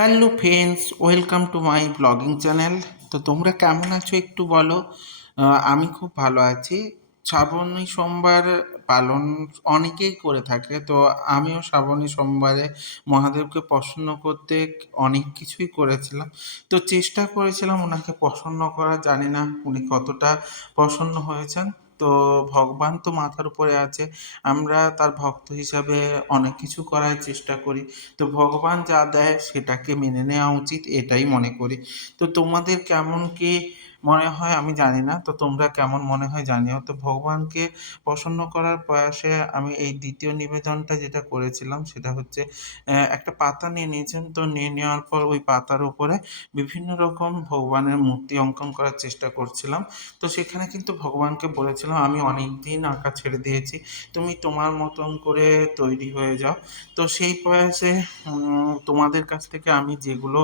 Hello friends, welcome to my blogging channel. তো তোমরা কেমন আছো একটু বলো। আমি খুব ভালো আছি। শ্রাবণী সোমবার পালন অনেকেই করে থাকে। তো আমিও শ্রাবণী সোমবারে মহাদেবকে প্রসন্ন করতে অনেক কিছুই করেছিলাম। তো চেষ্টা করেছিলাম ওনাকে প্রসন্ন করা। জানি না উনি কতটা প্রসন্ন হয়েছেন। তো ভগবান তো মাথার উপরে আছে। আমরা তার ভক্ত হিসাবে অনেক কিছু করার চেষ্টা করি। তো ভগবান যা দেয় সেটাকে মেনে নেওয়া উচিত, এটাই মনে করি। তো তোমাদের কেমন কি মনে হয় আমি জানি না, তো তোমরা কেমন মনে হয় জানিও। তো ভগবানকে প্রসন্ন করার প্রয়াসে আমি এই দ্বিতীয় নিবেদনটা যেটা করেছিলাম সেটা হচ্ছে একটা পাতা নিয়ে নিয়েছেন। তো নিয়ে নেওয়ার পর ওই পাতার উপরে বিভিন্ন রকম ভগবানের মূর্তি অঙ্কন করার চেষ্টা করছিলাম। তো সেখানে কিন্তু ভগবানকে বলেছিলাম, আমি অনেক দিন আঁকা ছেড়ে দিয়েছি, তুমি তোমার মতন করে তৈরি হয়ে যাও। তো সেই প্রয়াসে তোমাদের কাছ থেকে আমি যেগুলো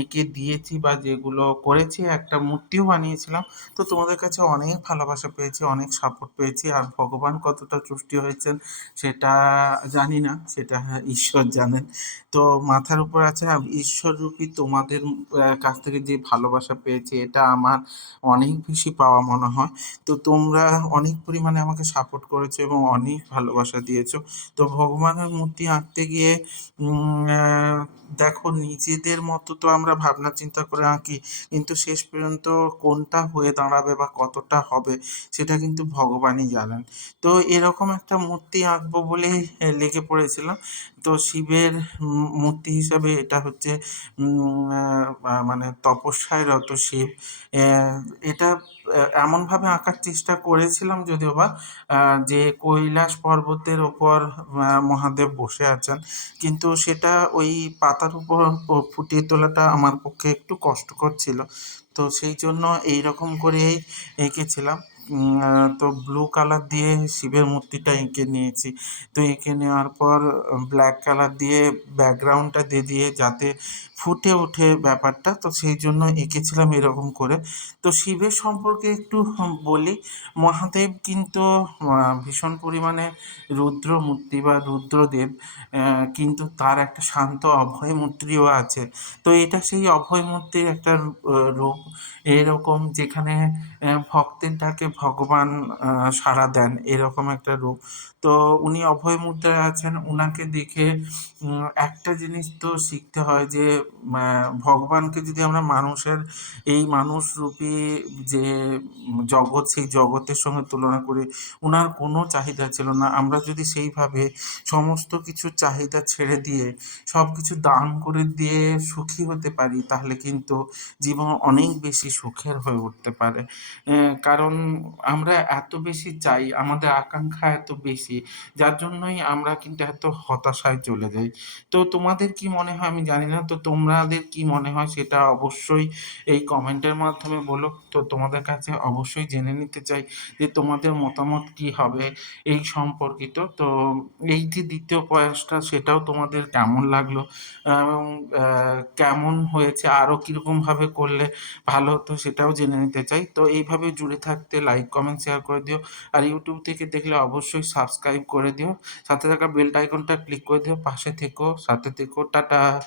এঁকে দিয়েছি বা যেগুলো করেছি, একটা মূর্তিও বানিয়েছিলাম। তো তোমাদের কাছে অনেক ভালোবাসা পেয়েছি, অনেক সাপোর্ট পেয়েছি। আর ভগবান কতটা তুষ্টি হয়েছেন সেটা জানি না, সেটা ঈশ্বর জানেন। তো মাথার উপর আছে ঈশ্বররূপী তোমাদের কাছ থেকে যে ভালোবাসা পেয়েছি, এটা আমার অনেক বেশি পাওয়া মনে হয়। তো তোমরা অনেক পরিমাণে আমাকে সাপোর্ট করেছ এবং অনেক ভালোবাসা দিয়েছ। তো ভগবানের মূর্তি আঁকতে গিয়ে দেখো, নিজেদের মতো তো আমরা ভাবনা চিন্তা করে আঁকি, কিন্তু শেষ পর্যন্ত কোনটা হয়ে দাঁড়াবে বা কতটা হবে সেটা কিন্তু ভগবানই জানেন। তো এরকম একটা মূর্তি আঁকবো বলেই লেগে পড়েছিলাম। তো শিবের মূর্তি হিসাবে এটা হচ্ছে মানে তপস্যায় রত শিব। এটা এমনভাবে আঁকার চেষ্টা করেছিলাম যদিও বা যে কৈলাস পর্বতের ওপর মহাদেব বসে আছেন। কিন্তু সেটা ওই পাতার উপর ফুটিয়ে তোলাটা আমার পক্ষে একটু কষ্টকর ছিল। তো সেই জন্য এই রকম করেই এঁকেছিলাম। তো ব্লু কালার দিয়ে শিবের মূর্তিটা এঁকে নিয়েছি। তো এঁকে নেওয়ার পর ব্ল্যাক কালার দিয়ে ব্যাকগ্রাউন্ডটা দিয়ে দিয়ে যাতে ফুটে ওঠে ব্যাপারটা, তো সেই জন্য এঁকেছিলাম এরকম করে। তো শিবের সম্পর্কে একটু বলি। মহাদেব কিন্তু ভীষণ পরিমাণে রুদ্রমূর্তি বা রুদ্রদেব কিন্তু তার একটা শান্ত অভয় মূর্তিও আছে। তো এটা সেই অভয় মূর্তির একটা রূপ এরকম যেখানে ভক্তের ডাকে ভগবান সাড়া দেন, এরকম একটা রূপ। তো উনি অভয় মুদ্রায় আছেন, উনাকে দেখে একটা জিনিস তো শিখতে হয় যে ভগবানকে যদি আমরা মানুষের, এই মানুষ মানুষরূপী যে, জগৎ, সেই জগতের সঙ্গে তুলনা করি, উনার কোনো চাহিদা ছিল না। আমরা যদি সেইভাবে সমস্ত কিছু চাহিদা ছেড়ে দিয়ে সব কিছু দান করে দিয়ে সুখী হতে পারি, তাহলে কিন্তু জীবন অনেক বেশি সুখের হয়ে উঠতে পারে। কারণ আমরা এত বেশি চাই, আমাদের আকাঙ্ক্ষা এত বেশি, যার জন্যই আমরা কিন্তু এত হতাশায় চলে যাই। তো তোমাদের কি মনে হয়, আমি জানি না, তো তোমাদের কি মনে হয় সেটা অবশ্যই এই কমেন্টের মাধ্যমে বলো। তো তোমাদের কাছে অবশ্যই জেনে নিতে চাই যে তোমাদের মতামত কি হবে এই সম্পর্কিত। তো এই যে দ্বিতীয় প্রয়াসটা, সেটাও তোমাদের কেমন লাগল? এবং কেমন হয়েছে? আরও কীরকমভাবে করলে ভালো হতো সেটাও জেনে নিতে চাই। তো এইভাবে জুড়ে থাকতে লাইক কমেন্ট শেয়ার করে দিও। আর ইউটিউব থেকে দেখলে অবশ্যই সাবস্ক্রাইব করে দিও। সাথে থাকা বেল আইকনটা ক্লিক করে দিও। পাশে থেকো, সাথে থেকো, টাটা।